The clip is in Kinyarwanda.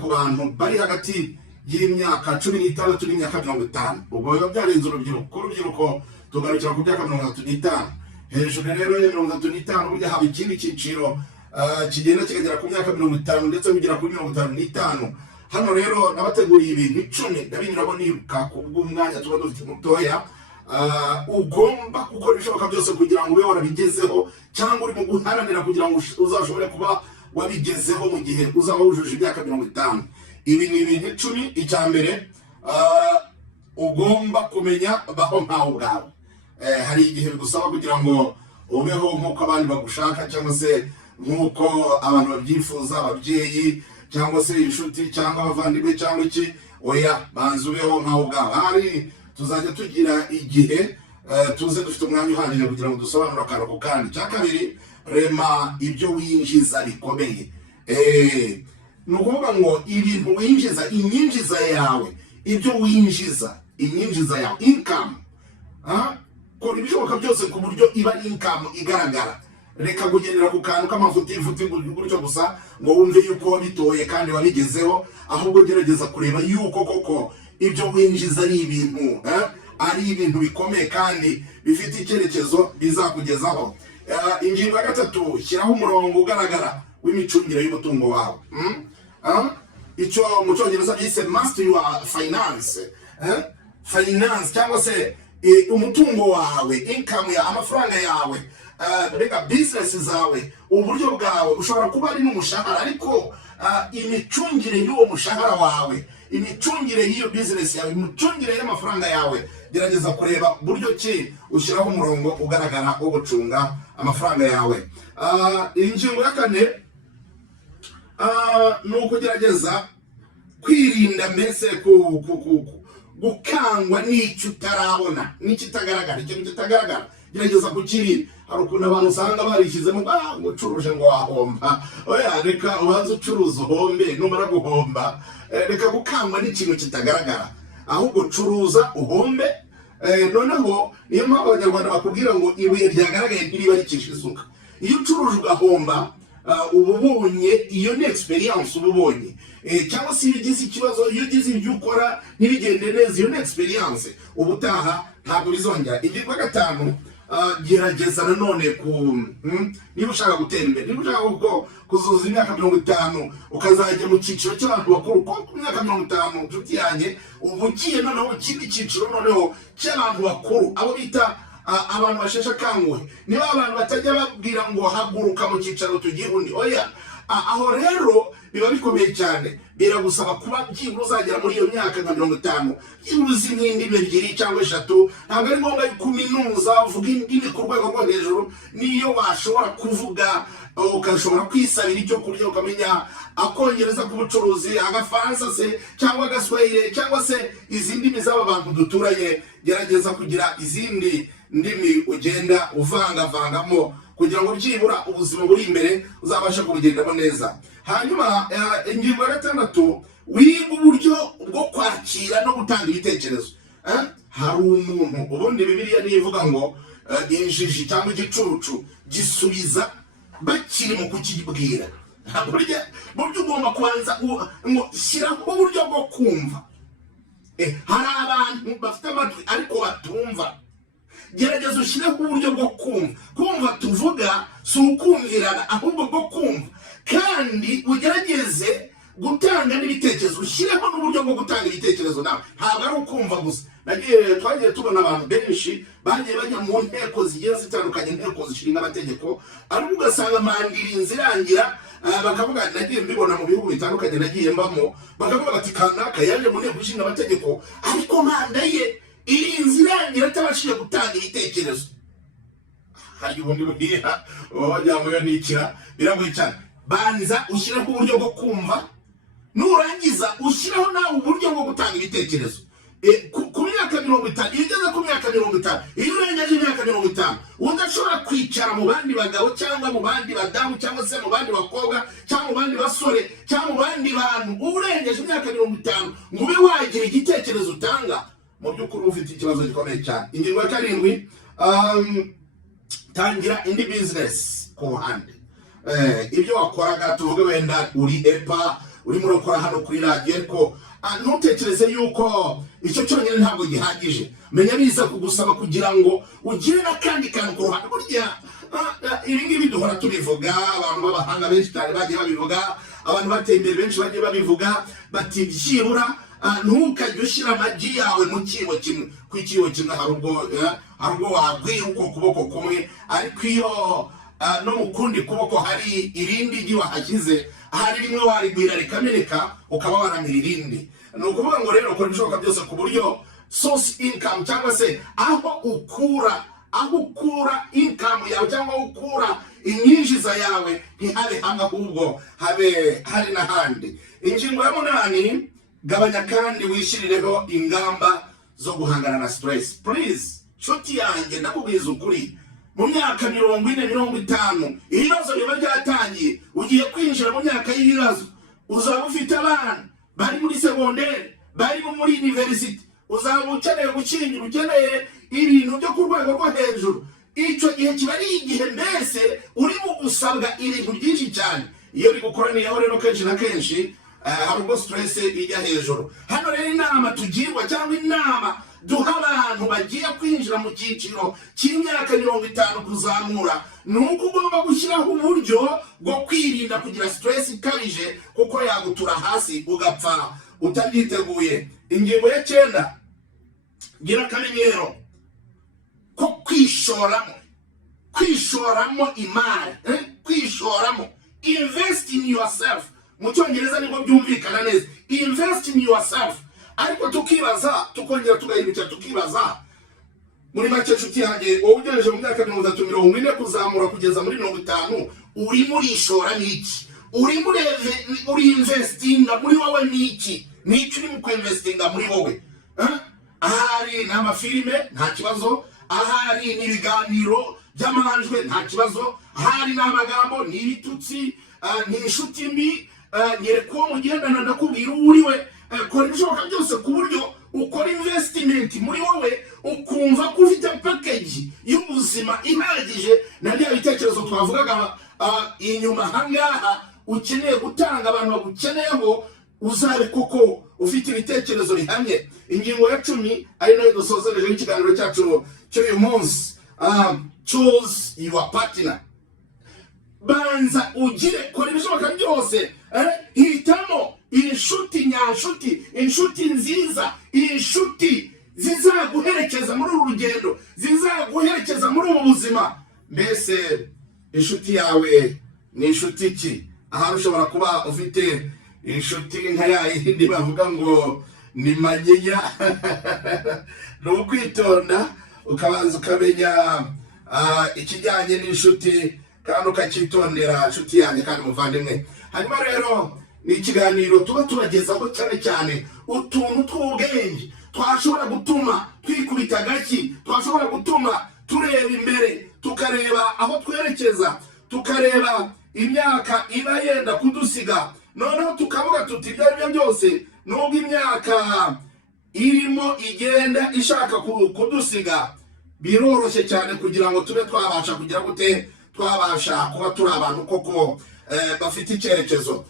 ku bantu bari hagati y'imyaka 16 n'imyaka 50. Ubwo biba byarenze urubyiruko tugarukira ku myaka 35. Hejuru rero ya 35 burya haba ikindi cyiciro kigenda kigera ku myaka 50 ndetse kugera kuri 55. Hano rero nabateguriye ibintu 10 ndabinyuramo niruka ku bw'umwanya tuba dufite mutoya. Ugomba gukora ibishoboka byose kugira ngo ube warabigezeho, cyangwa urimo guharanira kugira ngo uzashobore kuba wabigezeho mu gihe uzaba wujuje imyaka 50. Ibi ni ibintu 10. Icya mbere, ugomba kumenya baho nkawe ubwawe. Hari igihe bigusaba kugira ngo ubeho nk'uko abandi bagushaka, cyangwa se nk'uko abantu babyifuza, ababyeyi cyangwa se inshuti cyangwa abavandimwe cyangwa iki. Oya, banza ubeho nkawe ubwawe. Hari tuzajya tugira igihe tuze dufite umwanya uhagije kugira ngo dusobanure akantu ku kandi. Cya kabiri, rema ibyo winjiza bikomeye. Ni ukuvuga ngo ibintu winjiza, inyinjiza yawe, ibyo winjiza, inyinjiza yawe, income. Kora ibishoboka byose ku buryo iba income igaragara. Reka kugendera ku kantu k'amafuti gutyo gusa ngo wumve yuko wabitoye kandi wabigezeho, ahubwo gerageza kureba yuko koko ibyo winjiza ari ibintu ari ibintu bikomeye kandi bifite icyerekezo bizakugezaho. Ingingo ya 3, shyiraho umurongo ugaragara w'imicungire y'umutungo wawe. Icyo mu Cyongereza bise master your finance. Finance cyangwa se umutungo wawe, income ya amafaranga yawe, reka business zawe, uburyo bwawe. Ushobora kuba ari n'umushahara, ariko imicungire y'uwo mushahara wawe, imicungire y'iyo business yawe, imicungire y'amafaranga yawe, gerageza kureba buryo ki ushyiraho umurongo ugaragara wo gucunga amafaranga yawe. Ingingo ya 4, ni ukugerageza kwirinda mbese gukangwa n'icyo utarabona, n'icyo itagaragara. Ikintu kitagaragara gerageza kukirinda. Hari ukuntu abantu usanga barishyizemo ngo ucuruje ngo wahomba. Oya, reka ubanze ucuruza uhombe, numara guhomba reka gukangwa n'ikintu kitagaragara, ahubwo curuza uhombe. Noneho niyo mpamvu Abanyarwanda bakubwira ngo ibuye ryagaragaye ntiriba rikisha isuka. Iyo ucuruje ugahomba, ububonye, iyo ni experience ububonye. Cyangwa se iyo ugize ikibazo, iyo ugize ibyo ukora ntibigende neza, iyo ni experience. Ubutaha ntabwo bizongera. Ingingo ya 5, gerageza nanone niba ushaka gutera imbere, niba ushaka kuzuza imyaka 50 ukazajya mu cyiciro cy'abantu bakuru. Ku myaka 50 nshuti yanjye ubu ugiye noneho ikindi cyiciro noneho cy'abantu bakuru, abo bita abantu basheshe akanguhe. Niba abantu batajya babwira ngo haguruka mu cyicaro tugiye undi. Oya, aho rero biba bikomeye cyane. Biragusaba kuba byibura uzagera muri iyo myaka nka 50, byibura uzi nk'indimi 2 cyangwa 3. Ntabwo ari ngombwa kuminuza uvuga indimi ku rwego rwo hejuru. Niyo washobora kuvuga, ukashobora kwisabira icyo kurya, ukamenya Akongereza k'ubucuruzi, Agafaransa se cyangwa Agaswahili cyangwa se izindi ndimi z'aba bantu duturanye. Gerageza kugira izindi ndimi ugenda uvangavangamo kugira ngo byibura ubuzima buri imbere uzabasha kubugendamo neza. Hanyuma ingingo ya 6, wiga uburyo bwo kwakira no gutanga ibitekerezo. Hari umuntu, ubundi Bibiliya nivuga ngo injiji cyangwa igicucu gisubiza bakiri mu kukibwira. Buryo ugomba kubanza ngo shyiraho uburyo bwo kumva. Hari abantu bafite amatwi ariko batumva. Gerageza ushyireho uburyo bwo kumva. Tuvuga si ukumvirana, ahubwo bwo kumva. Kandi ugerageze gutanga n'ibitekerezo, ushyireho n'uburyo bwo gutanga ibitekerezo nawe. Ntabwo ari ukumva gusa. Twagiye tubona abantu benshi bagiye bajya mu nteko zigiye zitandukanye, inteko zishinga amategeko, ariko ugasanga mandirinzi irangira, bakavuga, nagiye mbibona mu bihugu bitandukanye nagiye mbamo, bakavuga bati kanaka yaje mu nteko ishinga amategeko ariko manda ye irinzi irangira atabashije gutanga ibitekerezo. Hari ubundi buriya wajya mu yo nikira biragoye cyane. Banza ushyireho uburyo bwo kumva, nurangiza ushyireho nawe uburyo bwo gutanga ibitekerezo. Ku myaka 50, iyo ugeze ku myaka 50, iyo urengeje imyaka 50, udashobora kwicara mu bandi bagabo cyangwa mu bandi badamu cyangwa se mu bandi bakobwa cyangwa mu bandi basore cyangwa mu bandi bantu, urengeje imyaka 50 ngo ube wagira igitekerezo utanga. Mu by'ukuri ufite ikibazo gikomeye cyane. Ingingo ya 7, tangira indi business ku ruhande. Ibyo wakoraga tuvuge wenda uri epa, urimo urakora hano kuri radiyo, ariko ntutekereze yuko icyo cyonyine ntabwo gihagije. Menya biza kugusaba kugira ngo ugire n'akandi kantu ku ruhande. Burya ibi ngibi duhora tubivuga, abantu b'abahanga benshi cyane bagiye babivuga, abantu bateye imbere benshi bagiye babivuga, bati byibura ntukajye ushyira amagi yawe mu kibo kimwe. Ku ikibo kimwe hari ubwo wagwira uko kuboko kumwe, ariko iyo no mu kundi kuboko hari irindi gi wahashyize, hari rimwe warigwira rikameneka ukaba waramira irindi. Ni ukuvuga ngo rero ukora ibishoboka byose ku buryo source income, cyangwa se aho ukura income yawe cyangwa aho ukura inyinjiza yawe ntihabe hamwe, ahubwo habe hari n'ahandi. Ingingo ya 8, gabanya kandi wishyirireho ingamba zo guhangana na stress. Please nshuti yanjye ndakubwiza ukuri, mu myaka 40 50 ibibazo biba byatangiye, ugiye kwinjira mu myaka y'ibibazo, uzaba ufite abana bari muri secondaire, bari muri university, uzaba ukeneye gukingira, ukeneye ibintu byo ku rwego rwo hejuru. Icyo gihe kiba ari igihe mbese urimo gusabwa ibintu byinshi cyane. Iyo uri gukoraniyeho rero kenshi na kenshi hari ubwo stress ijya hejuru. Hano rero inama tugirwa cyangwa inama duha abantu bagiye kwinjira mu cyiciro cy'imyaka 50 kuzamura, ni uko ugomba gushyiraho uburyo bwo kwirinda kugira stress ikabije, kuko yagutura hasi ugapfa utabyiteguye. Ingingo ya 9, gira akamenyero ko kwishoramo imari, kwishoramo, invest in yourself. Mu cyongereza nibwo byumvikana neza, invest in yourself. Ariko tukibaza, tukongera tugahindukira tukibaza, muri make nshuti yanjye, wowe ugejeje mu myaka 30 kuzamura kugeza muri 50, urimo urishora n'iki? Uri investinga muri wowe n'iki? N'iki urimo kwinvestinga muri wowe? Ahari n'amafilime nta kibazo, ahari n'ibiganiro by'amanjwe nta kibazo, ahari n'amagambo, n'ibitutsi, n'inshuti mbi, nyereka uwo mugendana ndakubwira uriwe. Kora ibishoboka byose ku buryo ukora investment muri wowe, ukumva ko ufite package y'ubuzima ihagije, na bya bitekerezo twavugaga inyuma hangaha ukeneye gutanga, abantu bagukeneyeho, uzabe koko ufite ibitekerezo bihamye. Ingingo ya 10 ari nayo dusozereje ikiganiro cyacu cy'uyu munsi, choose your partner. Banza ugire, kora ibishoboka byose, hitamo inshuti nyanshuti, inshuti nziza, inshuti zizaguherekeza muri uru rugendo, zizaguherekeza muri ubu buzima. Mbese inshuti yawe ni inshuti ki? Aha ushobora kuba ufite inshuti nka ya yindi bavuga ngo ni manyinya. Ni ukwitonda ukabanza ukamenya ikijyanye n'inshuti, kandi ukacyitondera inshuti yanjye kandi muvandimwe. Hanyuma rero ni ikiganiro tuba tubagezaho cyane cyane utuntu tw'ubwenge twashobora gutuma twikubita agaki, twashobora gutuma tureba imbere, tukareba aho twerekeza, tukareba imyaka iba yenda kudusiga, noneho tukavuga tuti ibyo ari byo byose, nubwo imyaka irimo igenda ishaka kudusiga, biroroshye cyane kugira ngo tube twabasha kugira gute, twabasha kuba turi abantu koko bafite icyerekezo.